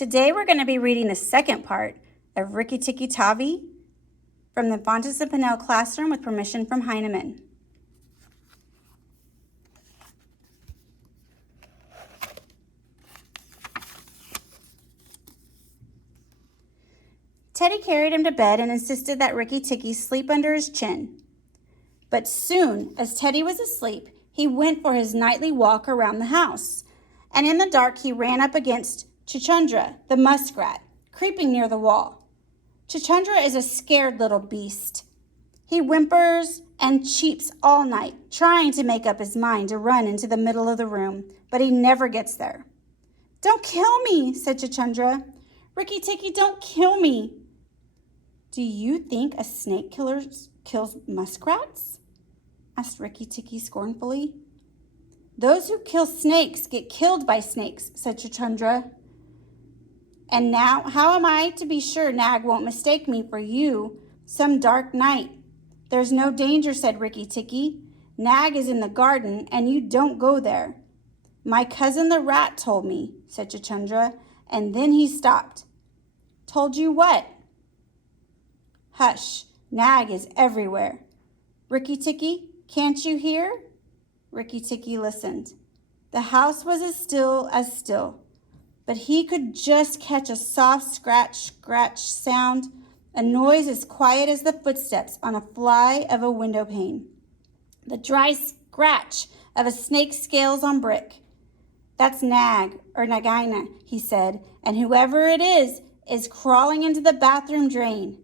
Today we're going to be reading the second part of Rikki Tikki Tavi from the Fontes and Pinnell classroom with permission from Heinemann. Teddy carried him to bed and insisted that Rikki Tikki sleep under his chin. But soon as Teddy was asleep, he went for his nightly walk around the house. And in the dark, he ran up against Chuchundra, the muskrat, creeping near the wall. Chuchundra is a scared little beast. He whimpers and cheeps all night, trying to make up his mind to run into the middle of the room, but he never gets there. "Don't kill me," said Chuchundra. "Rikki Tikki, don't kill me." "Do you think a snake killer kills muskrats?" asked Rikki Tikki scornfully. "Those who kill snakes get killed by snakes," said Chuchundra. "And now, how am I to be sure Nag won't mistake me for you some dark night?" "There's no danger," said Rikki Tikki. "Nag is in the garden, and you don't go there." "My cousin the rat told me," said Chuchundra, and then he stopped. "Told you what?" "Hush, Nag is everywhere. Rikki Tikki, can't you hear?" Rikki Tikki listened. The house was as still, but he could just catch a soft scratch sound, a noise as quiet as the footsteps on a fly of a window pane. The dry scratch of a snake's scales on brick. "That's Nag, or Nagaina," he said, "and whoever it is crawling into the bathroom drain.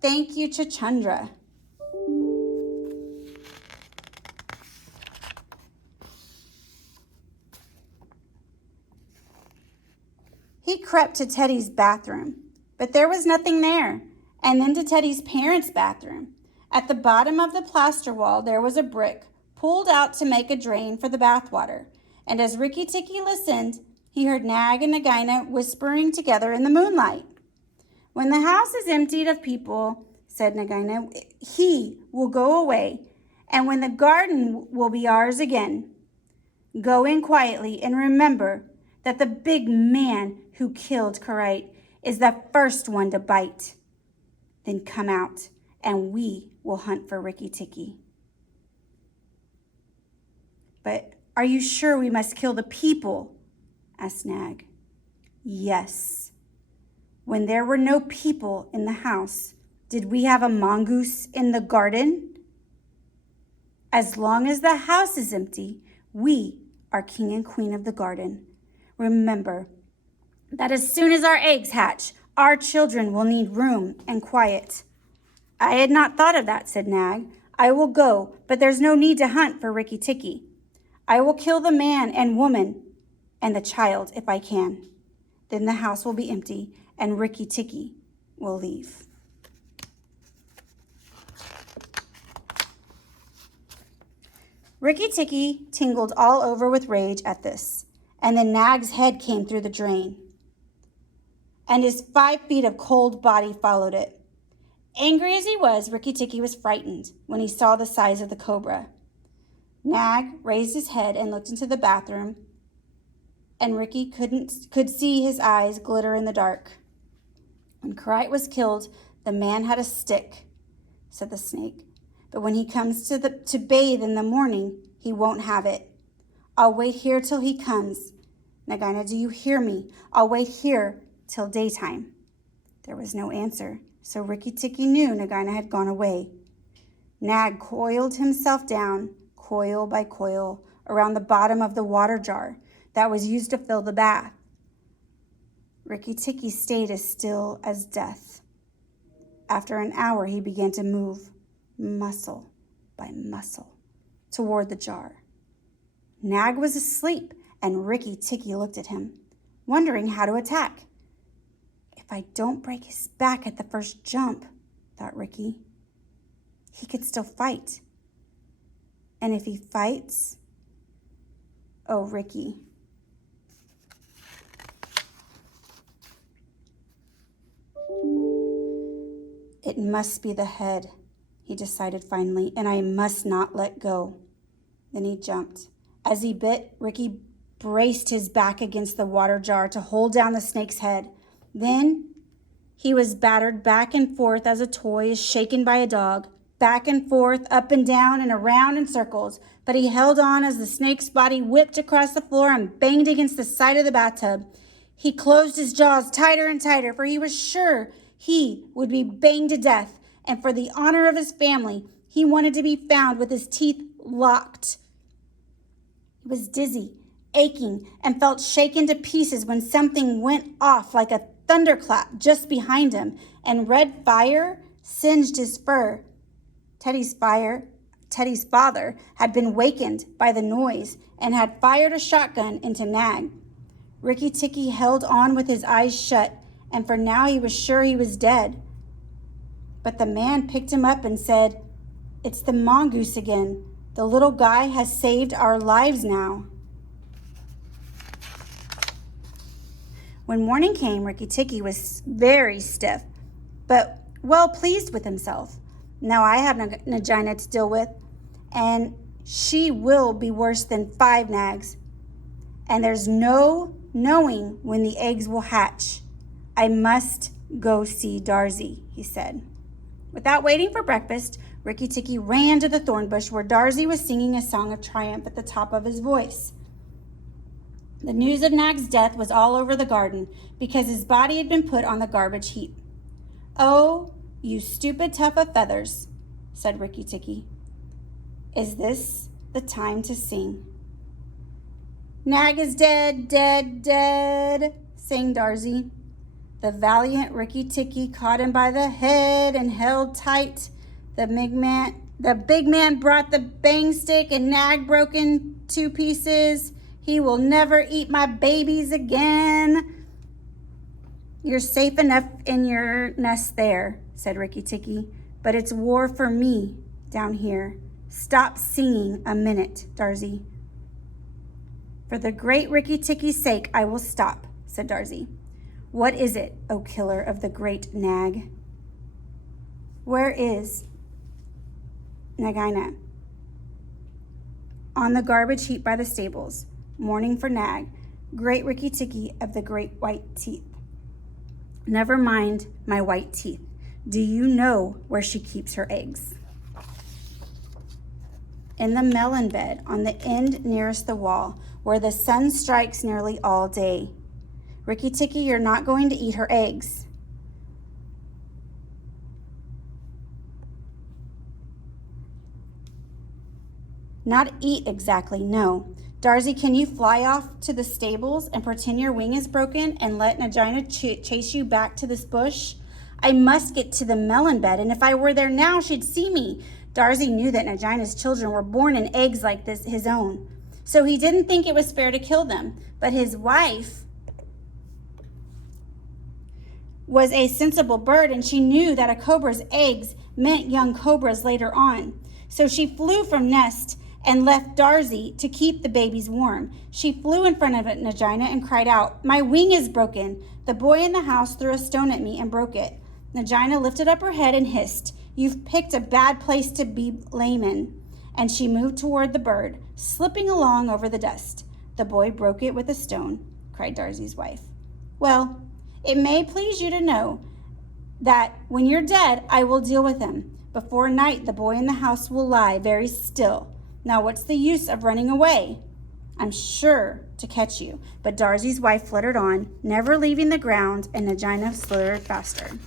Thank you, Chuchundra." He crept to Teddy's bathroom, but there was nothing there, and then to Teddy's parents' bathroom. At the bottom of the plaster wall, there was a brick pulled out to make a drain for the bathwater, and as Rikki Tikki listened, he heard Nag and Nagaina whispering together in the moonlight. "When the house is emptied of people," said Nagaina, "he will go away, and when the garden will be ours again. Go in quietly and remember that the big man who killed Karite is the first one to bite. Then come out, and we will hunt for Rikki Tikki." "But are you sure we must kill the people?" asked Nag. "Yes. When there were no people in the house, did we have a mongoose in the garden? As long as the house is empty, we are king and queen of the garden. Remember that as soon as our eggs hatch, our children will need room and quiet." "I had not thought of that," said Nag. "I will go, but there's no need to hunt for Rikki Tikki. I will kill the man and woman and the child if I can. Then the house will be empty and Rikki Tikki will leave." Rikki Tikki tingled all over with rage at this, and then Nag's head came through the drain, and his 5 feet of cold body followed it. Angry as he was, Rikki Tikki was frightened when he saw the size of the cobra. Nag raised his head and looked into the bathroom, and Rikki could see his eyes glitter in the dark. "When Karite was killed, the man had a stick," said the snake. "But when he comes to bathe in the morning, he won't have it. I'll wait here till he comes. Nagaina, do you hear me? I'll wait here till daytime." There was no answer, so Rikki Tikki knew Nagaina had gone away. Nag coiled himself down, coil by coil, around the bottom of the water jar that was used to fill the bath. Rikki Tikki stayed as still as death. After an hour, he began to move, muscle by muscle, toward the jar. Nag was asleep, and Rikki Tikki looked at him, wondering how to attack. "If I don't break his back at the first jump," thought Rikki, "he could still fight. And if he fights, oh, Rikki." "It must be the head," he decided finally, "and I must not let go." Then he jumped. As he bit, Rikki braced his back against the water jar to hold down the snake's head. Then he was battered back and forth as a toy is shaken by a dog, back and forth, up and down and around in circles, but he held on as the snake's body whipped across the floor and banged against the side of the bathtub. He closed his jaws tighter and tighter, for he was sure he would be banged to death, and for the honor of his family, he wanted to be found with his teeth locked. He was dizzy, aching, and felt shaken to pieces when something went off like a thunderclap just behind him, and red fire singed his fur. Teddy's father had been wakened by the noise and had fired a shotgun into Nag. Rikki Tikki held on with his eyes shut, and for now he was sure he was dead. But the man picked him up and said, "It's the mongoose again. The little guy has saved our lives now." When morning came, Rikki Tikki was very stiff, but well pleased with himself. Now I have Najina to deal with, and she will be worse than 5 nags. And there's no knowing when the eggs will hatch. I must go see Darzy, he said. Without waiting for breakfast, Rikki Tikki ran to the thorn bush where Darzy was singing a song of triumph at the top of his voice. The news of Nag's death was all over the garden because his body had been put on the garbage heap. "Oh, you stupid tuft of feathers," said Rikki Tikki. "Is this the time to sing?" "Nag is dead, dead, dead," sang Darzy. The valiant Rikki Tikki caught him by the head and held tight. The big man brought the bang stick and Nag broke in 2 pieces. "He will never eat my babies again." "You're safe enough in your nest there," said Rikki Tikki, "but it's war for me down here. Stop singing a minute, Darzy." "For the great Rikki Tikki's sake, I will stop," said Darzy. "What is it, O killer of the great Nag?" "Where is Nagina?" "On the garbage heap by the stables, mourning for Nag, great Rikki Tikki of the great white teeth." "Never mind my white teeth. Do you know where she keeps her eggs?" "In the melon bed on the end nearest the wall, where the sun strikes nearly all day. Rikki Tikki, you're not going to eat her eggs." "Not eat exactly, no. Darzy, can you fly off to the stables and pretend your wing is broken and let Najina chase you back to this bush? I must get to the melon bed, and if I were there now, she'd see me." Darzy knew that Najina's children were born in eggs like this, his own. So he didn't think it was fair to kill them. But his wife was a sensible bird, and she knew that a cobra's eggs meant young cobras later on. So she flew from nest and left Darzy to keep the babies warm. She flew in front of Najina and cried out, "My wing is broken." The boy in the house threw a stone at me and broke it. Najina lifted up her head and hissed, "You've picked a bad place to be lame in." And she moved toward the bird, slipping along over the dust. "The boy broke it with a stone," cried Darzy's wife. "Well, it may please you to know that when you're dead, I will deal with him. Before night, the boy in the house will lie very still. Now, what's the use of running away? I'm sure to catch you." But Darzy's wife fluttered on, never leaving the ground, and Najina slithered faster.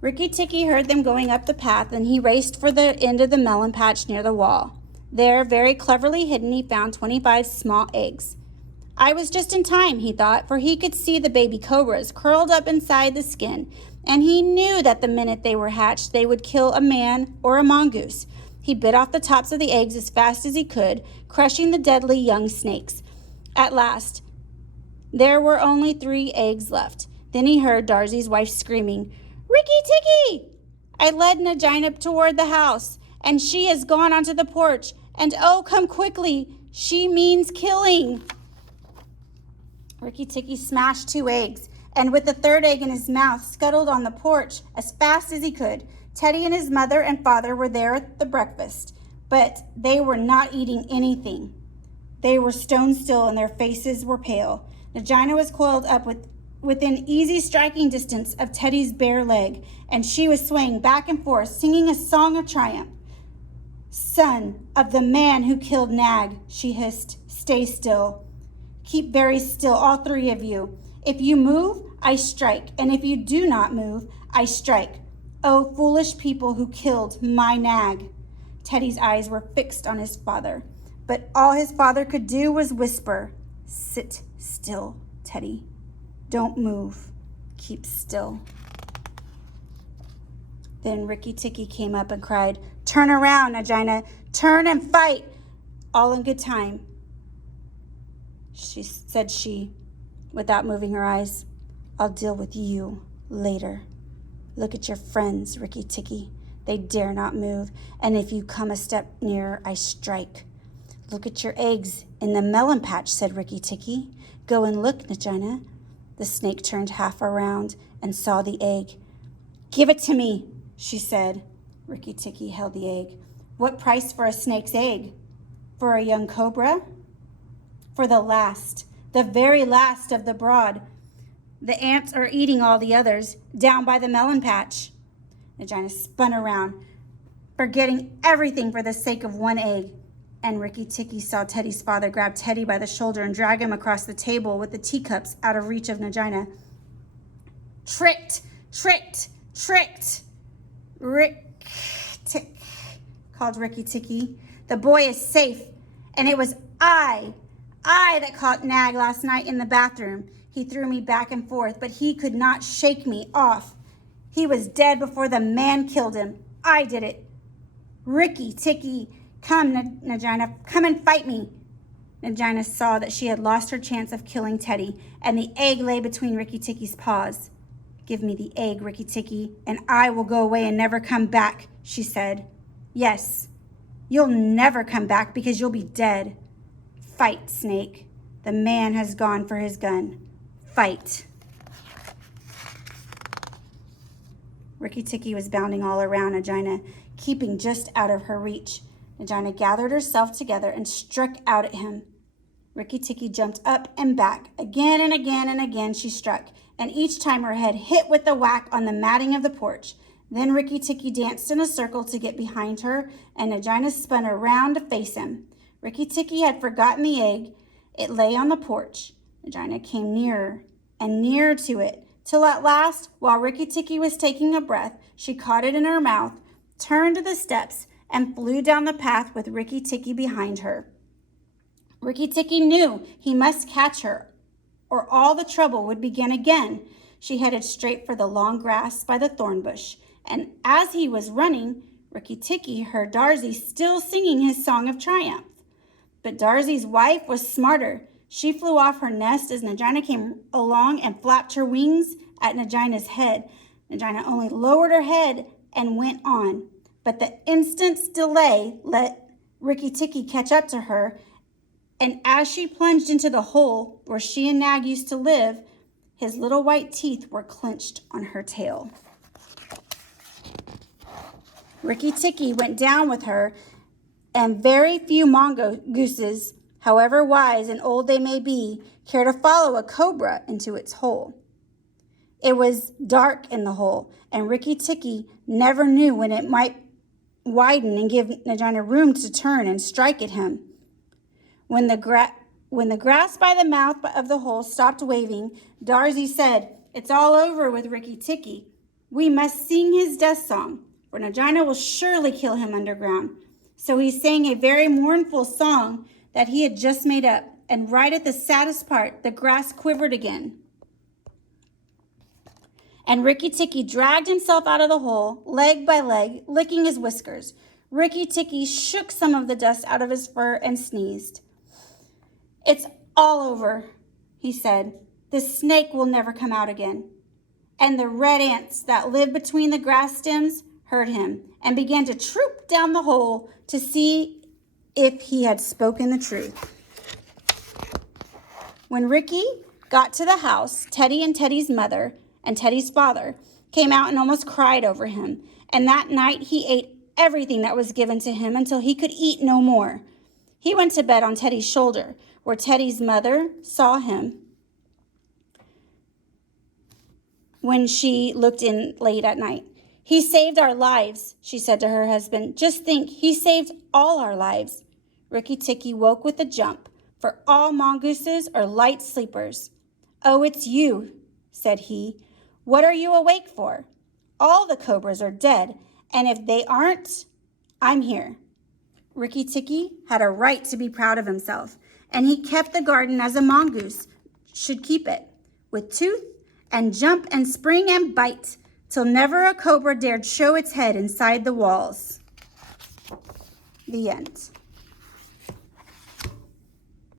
Rikki Tikki heard them going up the path, and he raced for the end of the melon patch near the wall. There, very cleverly hidden, he found 25 small eggs. I was just in time, he thought, for he could see the baby cobras curled up inside the skin, and he knew that the minute they were hatched, they would kill a man or a mongoose. He bit off the tops of the eggs as fast as he could, crushing the deadly young snakes. At last, there were only 3 eggs left. Then he heard Darzy's wife screaming, "Rikki Tikki!" I led Najina toward the house, and she has gone onto the porch. And oh, come quickly. She means killing. Rikki Tikki smashed 2 eggs, and with the 3rd egg in his mouth, scuttled on the porch as fast as he could. Teddy and his mother and father were there at the breakfast, but they were not eating anything. They were stone still and their faces were pale. Nagina was coiled up within easy striking distance of Teddy's bare leg, and she was swaying back and forth, singing a song of triumph. "Son of the man who killed Nag," she hissed, "stay still. Keep very still, all three of you. If you move, I strike, and if you do not move, I strike. Oh, foolish people who killed my Nag." Teddy's eyes were fixed on his father, but all his father could do was whisper, "Sit still, Teddy. Don't move. Keep still." Then Rikki Tikki came up and cried, "Turn around, Nagina. Turn and fight." "All in good time," said she, without moving her eyes. "I'll deal with you later. Look at your friends, Rikki Tikki. They dare not move, and if you come a step nearer, I strike." "Look at your eggs in the melon patch," said Rikki Tikki. "Go and look, Nagina." The snake turned half around and saw the egg. "Give it to me," she said. Rikki Tikki held the egg. "What price for a snake's egg? For a young cobra?" "For the last, the very last of the brood. The ants are eating all the others down by the melon patch." Nagina spun around, forgetting everything for the sake of one egg. And Rikki Tikki saw Teddy's father grab Teddy by the shoulder and drag him across the table with the teacups out of reach of Nagina. "Tricked, tricked, tricked!" "Tick," called Rikki Tikki. "The boy is safe, and it was I that caught Nag last night in the bathroom. He threw me back and forth, but he could not shake me off. He was dead before the man killed him. I did it. Rikki Tikki, come, Nagina, come and fight me." Nagina saw that she had lost her chance of killing Teddy, and the egg lay between Rikki Tikki's paws. "Give me the egg, Rikki Tikki, and I will go away and never come back," she said. "Yes, you'll never come back because you'll be dead. Fight, snake. The man has gone for his gun. Fight." Rikki Tikki was bounding all around Nagina, keeping just out of her reach. Nagina gathered herself together and struck out at him. Rikki Tikki jumped up and back. Again and again and again she struck, and each time her head hit with a whack on the matting of the porch. Then Rikki Tikki danced in a circle to get behind her, and Nagina spun around to face him. Rikki Tikki had forgotten the egg. It lay on the porch. Nagina came nearer and nearer to it, till at last, while Rikki Tikki was taking a breath, she caught it in her mouth, turned to the steps, and flew down the path with Rikki Tikki behind her. Rikki Tikki knew he must catch her, or all the trouble would begin again. She headed straight for the long grass by the thorn bush, and as he was running, Rikki Tikki heard Darzee still singing his song of triumph. But Darzee's wife was smarter. She flew off her nest as Nagina came along and flapped her wings at Nagina's head. Nagina only lowered her head and went on. But the instant's delay let Rikki Tikki catch up to her, and as she plunged into the hole where she and Nag used to live, his little white teeth were clenched on her tail. Rikki Tikki went down with her, and very few mongooses, however wise and old they may be, care to follow a cobra into its hole. It was dark in the hole, and Rikki Tikki never knew when it might widen and give Nagina room to turn and strike at him. When the grass by the mouth of the hole stopped waving, Darzee said, "It's all over with Rikki Tikki. We must sing his death song, for Nagina will surely kill him underground." So he sang a very mournful song that he had just made up, and right at the saddest part, the grass quivered again. And Rikki Tikki dragged himself out of the hole, leg by leg, licking his whiskers. Rikki Tikki shook some of the dust out of his fur and sneezed. "It's all over," he said. "The snake will never come out again." And the red ants that lived between the grass stems heard him and began to troop down the hole to see if he had spoken the truth. When Rikki got to the house, Teddy and Teddy's mother and Teddy's father came out and almost cried over him. And that night he ate everything that was given to him until he could eat no more. He went to bed on Teddy's shoulder, where Teddy's mother saw him when she looked in late at night. "He saved our lives," she said to her husband. "Just think, he saved all our lives." Rikki Tikki woke with a jump, for all mongooses are light sleepers. "Oh, it's you," said he. "What are you awake for? All the cobras are dead, and if they aren't, I'm here." Rikki Tikki had a right to be proud of himself, and he kept the garden as a mongoose should keep it, with tooth and jump and spring and bite, till never a cobra dared show its head inside the walls. The end.